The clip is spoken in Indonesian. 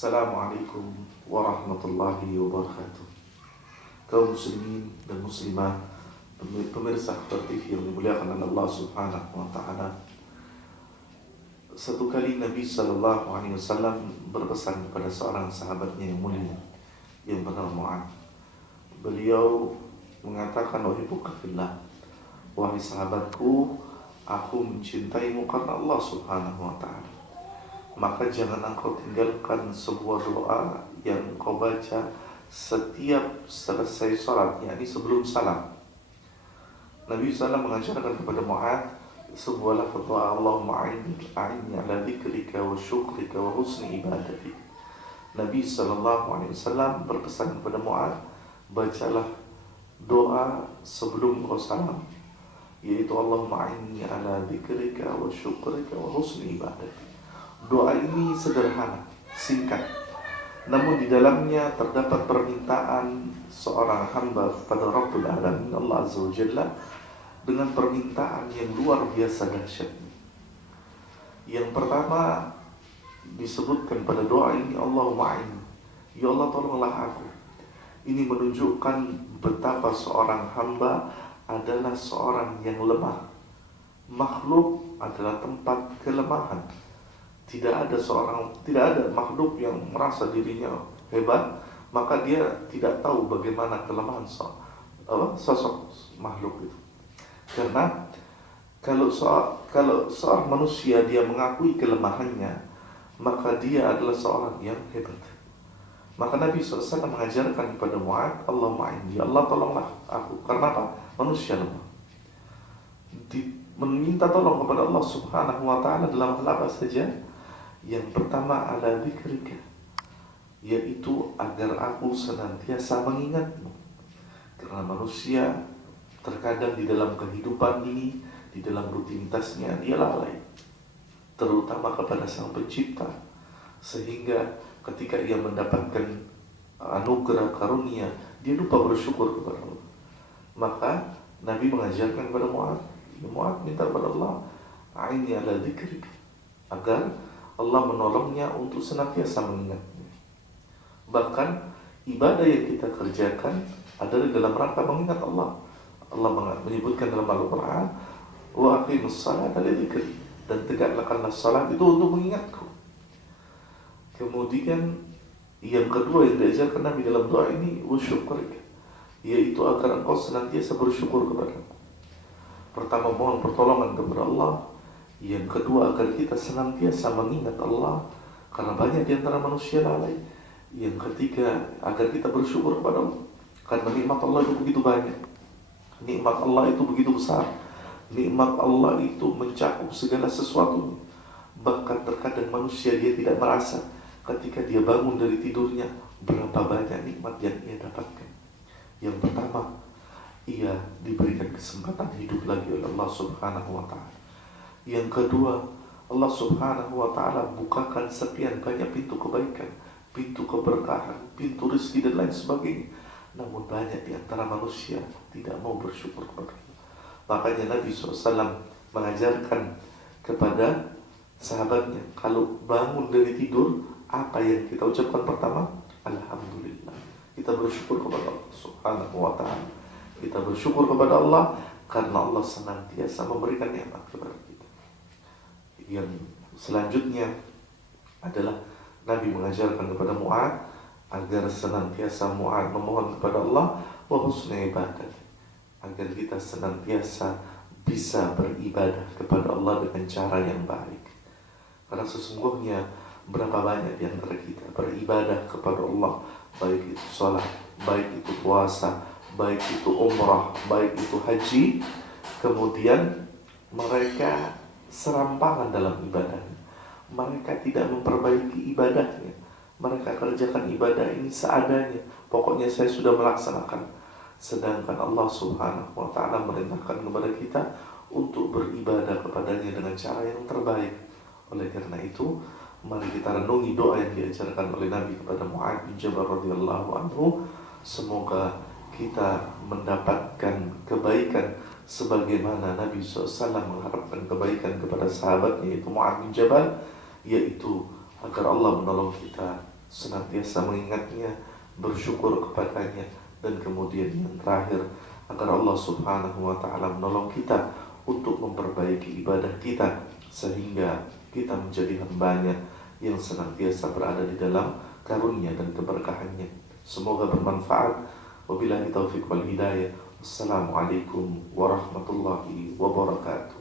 Assalamualaikum warahmatullahi wabarakatuh. Kaum muslimin dan muslimah, pemirsa TV yang dimuliakan oleh Allah Subhanahu wa taala. Satu kali Nabi sallallahu alaihi wasallam berpesan kepada seorang sahabatnya yang mulia yang bernama Mu'adz. Beliau mengatakan, "Uhibbuka fillah." Wahai sahabatku, aku mencintaimu karena Allah Subhanahu wa taala. Maka jangan engkau tinggalkan sebuah doa yang engkau baca setiap selesai sholat, yakni sebelum salam. Nabi SAW mengajarkan kepada Mu'adz sebuah lafaz doa, Allahumma a'inni ala dzikrika wa syukrika wa husni ibadatik. Nabi SAW berpesan kepada Mu'adz, bacalah doa sebelum kau salam, yaitu Allahumma a'inni ala dzikrika wa syukrika wa husni ibadatik. Doa ini sederhana, singkat, namun di dalamnya terdapat permintaan seorang hamba kepada Rabbul Alamin Allah Azza wa Jalla dengan permintaan yang luar biasa dahsyat. Yang pertama disebutkan pada doa ini, Allahumma a'inni, ya Allah tolonglah aku. Ini menunjukkan betapa seorang hamba adalah seorang yang lemah. Makhluk adalah tempat kelemahan. Tidak ada makhluk yang merasa dirinya hebat, maka dia tidak tahu bagaimana kelemahan sosok makhluk itu. Karena kalau seorang manusia dia mengakui kelemahannya, maka dia adalah seorang yang hebat. Maka Nabi SAW mengajarkan kepada Mu'adz, Allahumma a'inni, ya Allah tolonglah aku. Karena apa? Manusia lemah. Meminta tolong kepada Allah Subhanahu wa ta'ala dalam hal apa saja? Yang pertama, ala dzikrika, yaitu agar aku senantiasa mengingatmu. Karena manusia terkadang di dalam kehidupan ini, di dalam rutinitasnya dia lalai, terutama kepada Sang Pencipta, sehingga ketika ia mendapatkan anugerah karunia, dia lupa bersyukur kepada Allah. Maka Nabi mengajarkan kepada Mu'adz, Mu'adz minta kepada Allah, a'inni ala dzikrika, agar Allah menolongnya untuk senantiasa mengingatnya. Bahkan ibadah yang kita kerjakan adalah dalam rangka mengingat Allah. Allah menyebutkan dalam Al-Quran, wa aqimus salata li dzikri, dan tegakkanlah salat itu untuk mengingatku. Kemudian yang kedua yang diajarkan Nabi dalam doa ini, wa syukrika, yaitu agar engkau senantiasa bersyukur kepadaku. Pertama, mohon pertolongan kepada Allah. Yang kedua, agar kita senantiasa mengingat Allah, karena banyak di antara manusia lalai. Yang ketiga, agar kita bersyukur kepada Allah, karena nikmat Allah itu begitu banyak. Nikmat Allah itu begitu besar. Nikmat Allah itu mencakup segala sesuatu. Bahkan terkadang manusia dia tidak merasa ketika dia bangun dari tidurnya berapa banyak nikmat yang ia dapatkan. Yang pertama, ia diberikan kesempatan hidup lagi oleh Allah Subhanahu wa ta'ala. Yang kedua, Allah Subhanahu wa ta'ala bukakan sekian banyak pintu kebaikan, pintu keberkahan, pintu rezeki dan lain sebagainya. Namun banyak di antara manusia tidak mau bersyukur kepada Allah. Makanya Nabi SAW mengajarkan kepada sahabatnya, kalau bangun dari tidur, apa yang kita ucapkan pertama? Alhamdulillah. Kita bersyukur kepada Allah Subhanahu wa ta'ala. Kita bersyukur kepada Allah karena Allah senantiasa memberikan nikmat kepada kita. Yang selanjutnya adalah Nabi mengajarkan kepada Mu'adz agar senantiasa Mu'adz memohon kepada Allah wa husni ibadah, agar kita senantiasa bisa beribadah kepada Allah dengan cara yang baik. Karena sesungguhnya berapa banyak di antara kita beribadah kepada Allah, baik itu sholat, baik itu puasa, baik itu umrah, baik itu haji, kemudian mereka serampangan dalam ibadahnya. Mereka tidak memperbaiki ibadahnya. Mereka kerjakan ibadah ini seadanya. Pokoknya saya sudah melaksanakan. Sedangkan Allah Subhanahu wa ta'ala merintahkan kepada kita untuk beribadah kepadanya dengan cara yang terbaik. Oleh karena itu, mari kita renungi doa yang diajarkan oleh Nabi kepada Mu'adz bin Jabal radhiyallahu anhu. Semoga kita mendapatkan kebaikan sebagaimana Nabi SAW mengharapkan kebaikan kepada sahabatnya, yaitu Mu'adz bin Jabal, yaitu agar Allah menolong kita senantiasa mengingatnya, bersyukur kepadanya, dan kemudian yang terakhir, agar Allah Subhanahu wa Ta'ala menolong kita untuk memperbaiki ibadah kita, sehingga kita menjadi hamba-Nya yang senantiasa berada di dalam karunia dan keberkahannya. Semoga bermanfaat. Wabillahi taufiq wal hidayah. Wassalamualaikum warahmatullahi wabarakatuh.